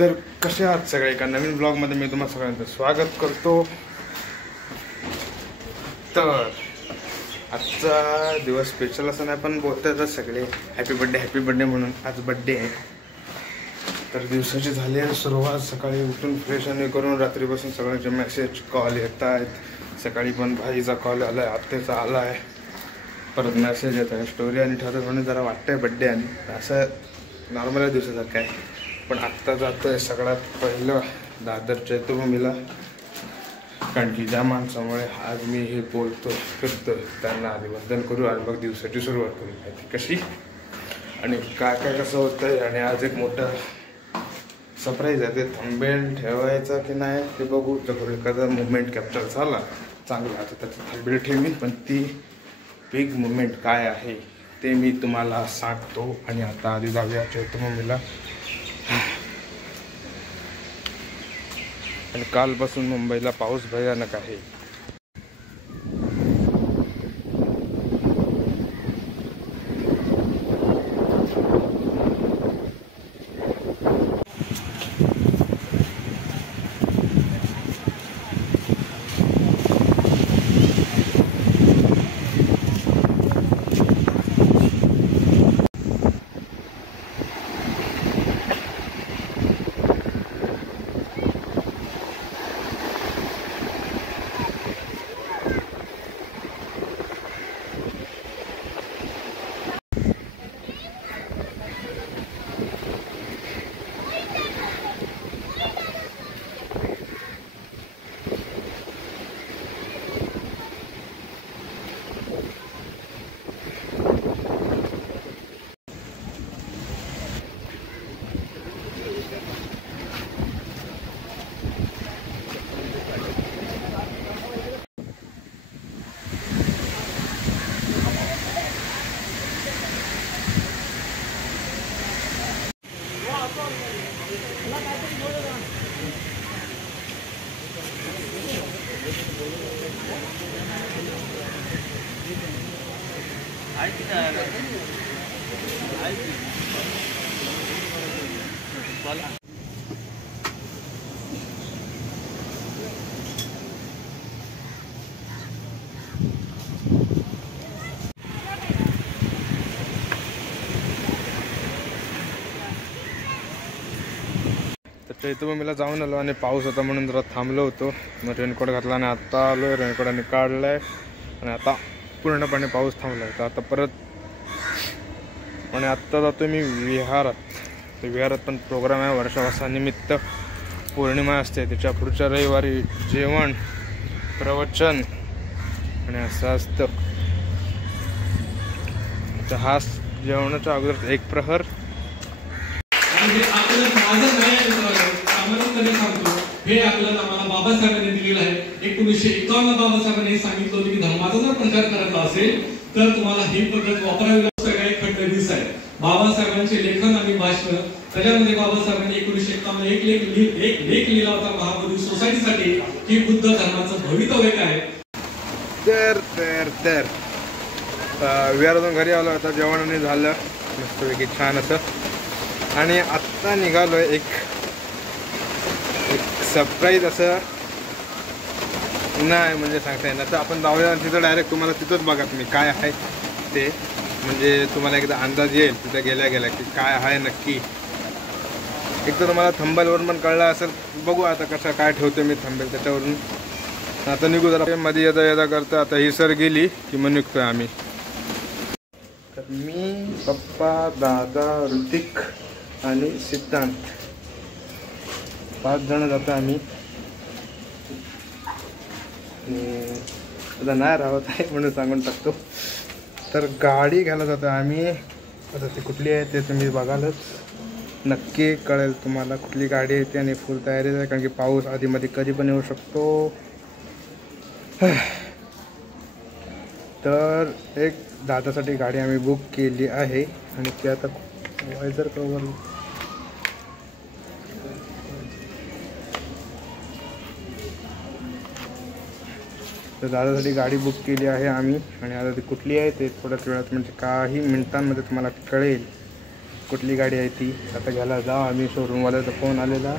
तर कसे आहात सगळे? एका नवीन ब्लॉगमध्ये मी तुम्हाला सगळ्यांचं स्वागत करतो। तर आजचा दिवस स्पेशल असं नाही, पण बोलतात सगळे हॅपी बर्थडे म्हणून। आज बर्थडे आहे, तर दिवसाची झाली आहे सुरुवात। सकाळी उठून फ्रेश आणि करून रात्रीपासून सगळ्यांचे मेसेज कॉल येत आहेत। सकाळी पण भाईचा कॉल आला आहे, आत्तेचा आला आहे, परत मेसेज येत आहे, स्टोरी आणि ठरत म्हणून जरा वाटतंय बड्डे आणि असं नॉर्मल दिवसासारखं आहे। पण आत्ता जातो आहे सगळ्यात पहिलं दादर चैत्यभूमीला, कारण की ज्या माणसामुळे आज मी हे बोलतो फिरतो त्यांना आधी वंदन करू आणि मग दिवसाची सुरुवात करू। कशी आणि काय काय कसं होतं आहे, आणि आज एक मोठं सरप्राईज आहे। ते थंबनेल ठेवायचा की नाही ते बघू, जर एखादा मुवमेंट कॅप्चर झाला चांगला तर त्याचं थंबनेल ठेवीन, पण ती बिग मुवमेंट काय आहे ते मी तुम्हाला सांगतो। आणि आता आधी जाऊया चैत्यभूमीला। आणि कालपासून मुंबईला पाऊस भयानक आहे। चैत्यभूमीला जाऊन आलो आणि पाऊस होता म्हणून जरा थांबलो होतो। मग रेनकोट घातला आणि आता आलो आहे, रेनकोटाने काढला आहे आणि आता पूर्णपणे पाऊस थांबला आहे। तर आता परत आणि आत्ता जातो मी विहारात। तर विहारात पण प्रोग्राम आहे, वर्षावासानिमित्त पौर्णिमा असते, त्याच्या पुढच्या रविवारी जेवण प्रवचन आणि असं असतं। तर हा जेवणाच्या अगोदर एक प्रहर हे आपल्याला मला बाबासाहेबांनी दिलेलं आहे। 1951 बाबासाहेबांनी सांगितलं होतं की धर्माचा जर प्रचार करायचा असेल तर तुम्हाला ही पद्धत वापरावी लागते। काही खंडणीस आहे बाबासाहेबांचे लेखन आणि भाषण, त्याच्यामध्ये बाबासाहेबांनी 1951 एक लेख लिहिला होता महाबोधी सोसायटीसाठी की बुद्ध धर्माचं भवितव्य काय। तर विहारातून घरी आलो, आता जेवण झालं मस्तपैकी छान असं, आणि आत्ता निघालो एक सरप्राईज असं नाही म्हणजे सांगता येणार। तर आपण जाऊया तिथं डायरेक्ट, तुम्हाला तिथंच बघा तुम्ही काय आहे ते, म्हणजे तुम्हाला एकदा अंदाज येईल तिथं गेल्या की काय आहे नक्की। एक तर तुम्हाला थंबनेलवरून पण कळलं असेल, बघू आता कसं काय ठेवतो मी थंबनेल त्याच्यावरून। आता निघू जरा, मध्ये येता करतं। आता ही सर गेली की मग निघतोय आम्ही। तर मी, पप्पा, दादा, ऋतिक आणि सिद्धांत 5 जण जातो आम्ही। आता नाही राहत आहे म्हणून सांगून टाकतो। तर गाडी घ्यायला जातो आम्ही। आता ती कुठली आहे ते तुम्ही बघालच, नक्की कळेल तुम्हाला कुठली गाडी येते। आणि फुल तयारीच आहे, कारण की पाऊस आधीमध्ये कधी पण येऊ शकतो। तर एक दादासाठी गाडी आम्ही बुक केली आहे, आणि ती आता वायझर कवर तर दादासाठी गाडी बुक केली आहे आम्ही। आणि आता ती कुठली आहे ते थोड्याच वेळात, म्हणजे काही मिनिटांमध्ये तुम्हाला कळेल। कुठली गाडी आहे ती आता घ्यायला जाऊ आम्ही. शोरूमवाल्याचा फोन आलेला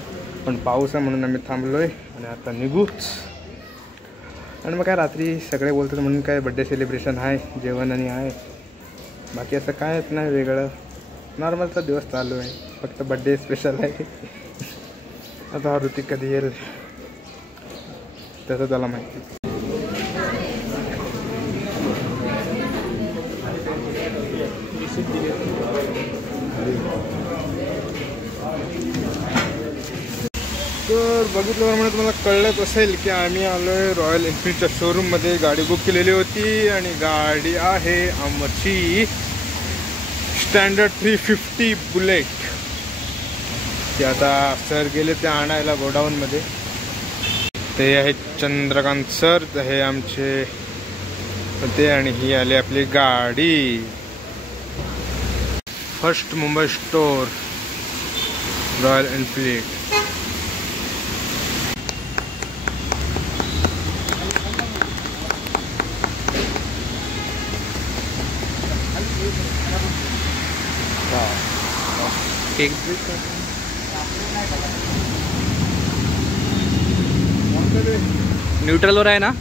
पण पाऊस आहे म्हणून आम्ही थांबलोय आणि आता निघूच. आणि मग काय रात्री सगळे बोलतात म्हणून काय बड्डे सेलिब्रेशन आहे, जेवण आणि आहे, बाकी असं कायच नाही वेगळं. नॉर्मलचा दिवस चालू आहे, फक्त बड्डे स्पेशल आहे. आता ऋतिक कधी येईल त्याचं त्याला माहिती. तर बघितल्याप्रमाणे तुम्हाला कळलंच असेल की आम्ही आलो आहे रॉयल एनफिल्डच्या शोरूममध्ये. गाडी बुक केलेली होती आणि गाडी आहे आमची स्टँडर्ड 350 बुलेट. ते आता सर गेले ते आणायला गोडाऊनमध्ये. ते आहेत चंद्रकांत सर, हे आमचे होते आणि ही आली आपली गाडी. First Mumbai store Royal Enfield. न्यूट्रलवर आहे ना.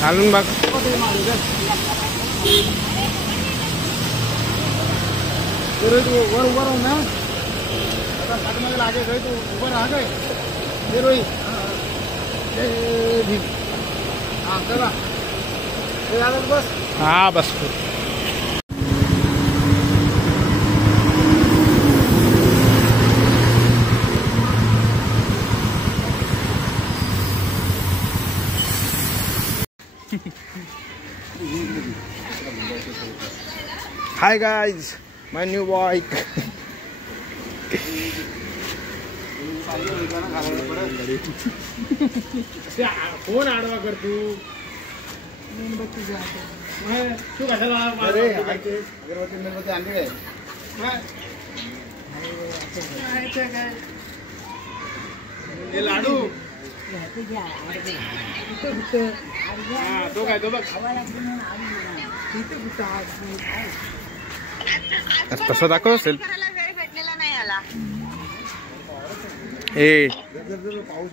घालून बघ. वर उभं राहू ना. आता साठमध्ये लागे गई तू उभं राहा गय. हे रोहित भीम. हां चला हे आलं बस. हा बस. Hi guys, my new bike. Phone आडवा कर तू. तू कशाला अगरबत्ती मेणबत्ती आणली काय. हे लाडू तो काय तो बघ. कसं दाखव असेल. ए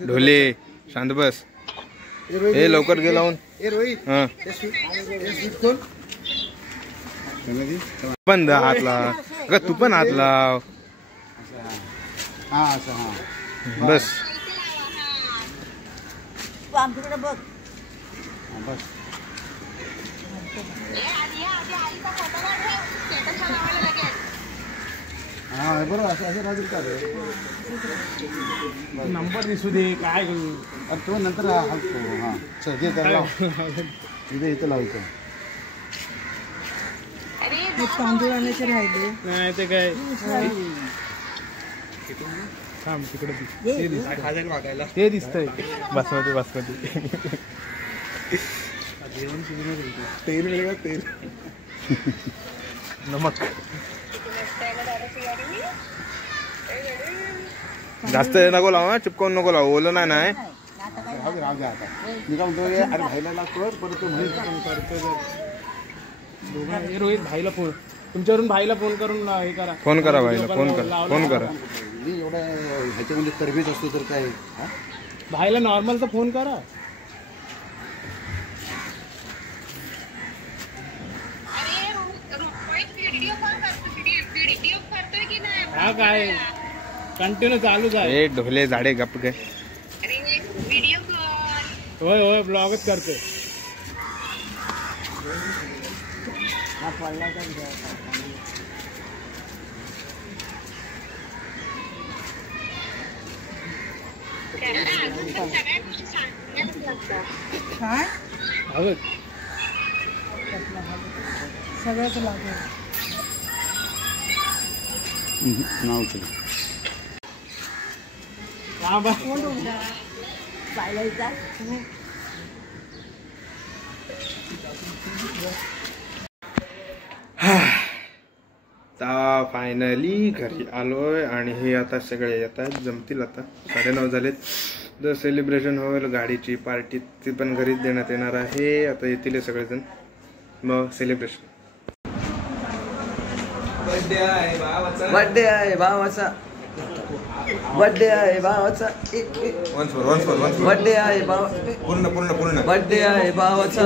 ढोले शांत बस. हे लवकर गे लावून. हां पण हात लाव. अगं तू पण हात लाव. बस आमच्याकडे बघ. हा बरोबर असं असं राहतील का रे. नंबर दिसू दे काय करू. तो नंतर हलतो. हां चल घे त्याला लाव. इथे इथं लावायचं. तांदूळ आणायचे राहिले नाही ते काय थांब तिकडे ते दिसतंय. बासमती बासमती. तेल वेगळं तेल. नमक जास्त नको लावा. चिपकावून नको लावू. ओलं नाही नाही. राहू द्या आता. मी काय म्हणतो अरे भाईला लागतो परत तो म्हणून रोहित भाईला फोन तुमच्यावरून भाईला फोन करून हे करा. फोन करा भाईला. फोन करा. फोन करा. मी एवढ्या ह्याच्यामध्ये तरबेज असतो तर काय. भाईला नॉर्मलचा फोन करा. हा काय कंटिन्यू चालूच आहे. ए ढोले झाडे गप गे. होय होय ब्लॉगच करते. काय हवं सगळंच लागेल. नाव चालायचा आता फायनली घरी आलोय आणि हे आता सगळे येतात, जमतील. आता 9:30 झालेत. जर सेलिब्रेशन होईल गाडीची पार्टी ती पण घरीच देण्यात येणार आहे. आता येतील सगळेजण, मग सेलिब्रेशन. बर्थडे आहे भावाचा, बर्थडे आहे भावाचा, बर्थडे आहे भावाचा, बर्थडे आहे भावा, पूर्ण पूर्ण पूर्ण बर्थडे आहे भावाचा,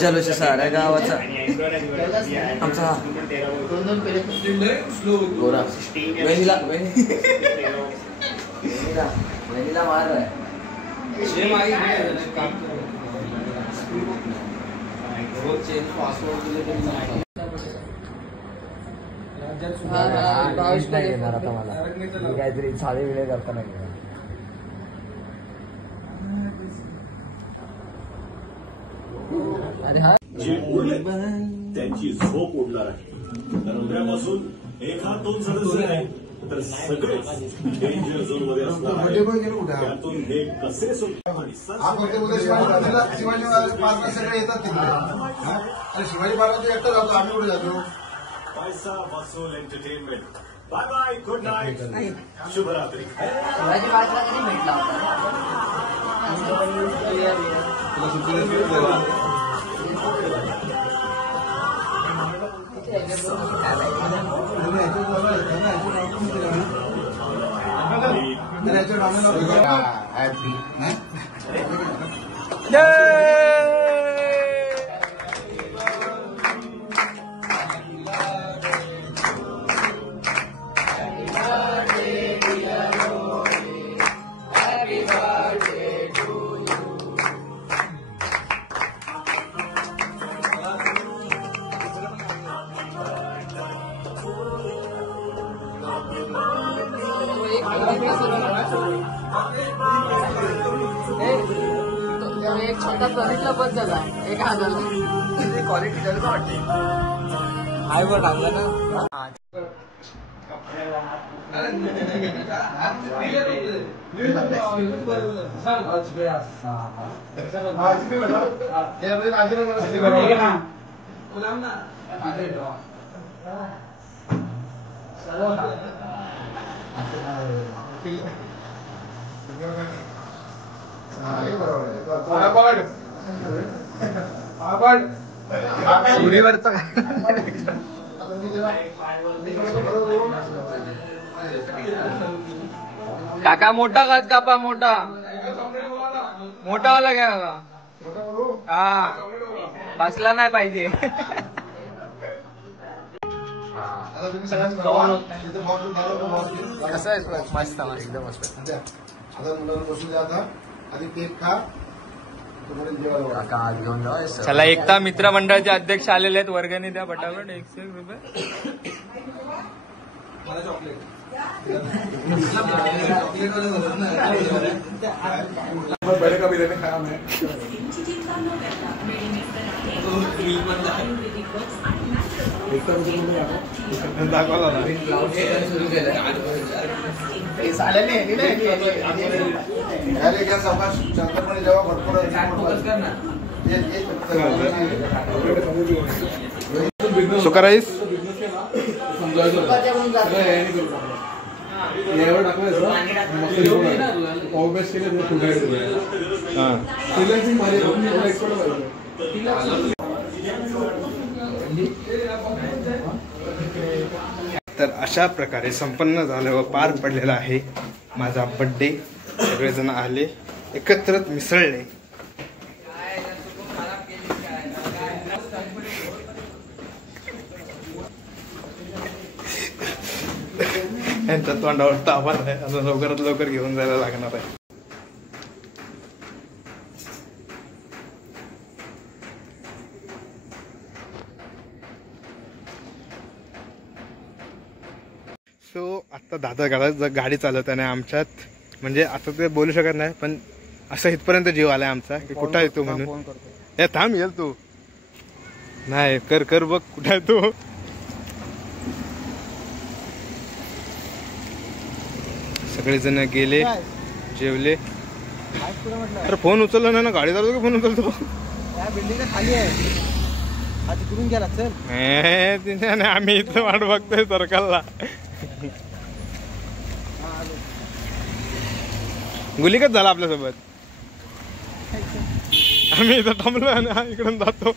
जल्लोष साऱ्या गावाचा. आमचा गोरा वहिनीला वहिनीला मार आहे. नाही घेणार आता मला, काहीतरी साधे विले करता नाही घेणार. अरे हा त्यांची झोप उडणार आहे. तर उद्यापासून 1-2 सदस्य नाही तर सगळेच डेंजर झोन मध्ये असणार आहे. त्यातून हे कसे शिवाजी पार्क सगळे येतात तिकडे, आणि शिवाजी पार्क एकटा जातो, आम्ही कुठे जातो. पैसा वसूल entertainment. Bye bye, good night, शुभरात्री. शिवाजी पार्कला कधी भेटला होता? एक छोटा बघितला बस झाला, 1,000 क्वालिटी झाली वाटते. हाय वर टाकला ना. काका मोठा घात कापा, मोठा मोठा वाला घ्या काका. हा बसला नाही पाहिजे. कसं आहे? मस्त एकदम मस्त. आता मुलांना बसून द्या, आता आधी केक खा. चला, एकता मित्र मंडळाचे अध्यक्ष आलेले आहेत. वर्गणी द्या पटापट. 100 रुपये. दाखवला ना जेव्हा भरपूर सुका राईस तर अशा प्रकारे संपन्न झालं व पार पडलेला आहे माझा बर्थडे. सगळेजण आले, एकत्रच मिसळले. यांच्या तोंडावर ताबा आहे, आता लवकरात लवकर घेऊन जायला लागणार आहे. सो आता दादा गाडी चालवताना आमच्यात, म्हणजे आता ते बोलू शकत नाही, पण असं इथपर्यंत जीव आलाय आमचा की कुठं आहे तू म्हणून. हे थांब, येईल तू नाही कर बघ कुठं आहे तू. सगळेजण गेले, जेवले. अरे फोन उचलला ना, गाडी चालवतो की फोन उचलतो. बिल्डिंग खाली आहे. आज तिकडून गेला चल. तिने आम्ही इथं वाट बघतोय सर्कलला. गुलिकच झाला आपल्यासोबत. आम्ही इथं थांबलो आणि इकडून जातो.